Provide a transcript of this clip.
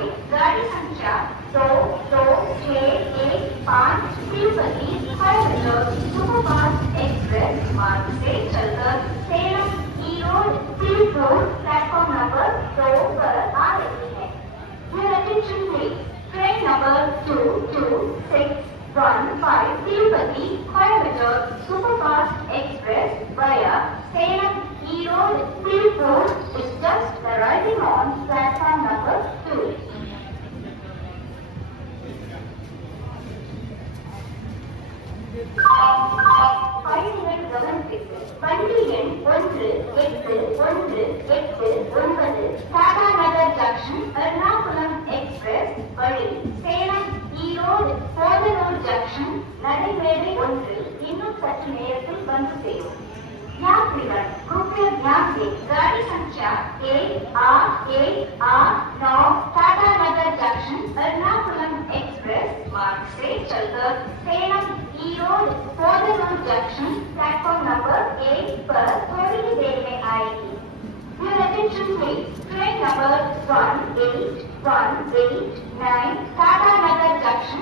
आगे गाड़ी संख्या 2265 तिरुपति कोयम्बटूर सुपरफास्ट एक्सप्रेस मार्ग से चलकर सेलम ईरोड तिरुपुर प्लेटफॉर्म नंबर 2 पर आ रही है। Your attention please. Train number 22615 Tirupati Coimbatore Superfast Express via Salem E-Road Tirupur is just arriving on platform number 2. பயணிகள் கவனத்திற்கு வண்டி எண் 18189 டாடா நகர் ஜங்ஷன் எர்ணாகுளம் எக்ஸ்பிரஸ் வழி சேலம் ஈரோடு போதனூர் ஜங்ஷன் நடைமேடை 1 இன்னும் சற்று நேரத்தில் வந்து சேரும்। यात्रीगण कृपया ध्यान दें गाड़ी संख्या 1889 टाटा नगर जंक्शन एर्नाकुलम एक्सप्रेस मार्ग से चलकर Salem Erode Podanur junction platform number 1 पर थोड़ी ही देर में आएगी। Your attention please. Train number 18189 Tata Nagar junction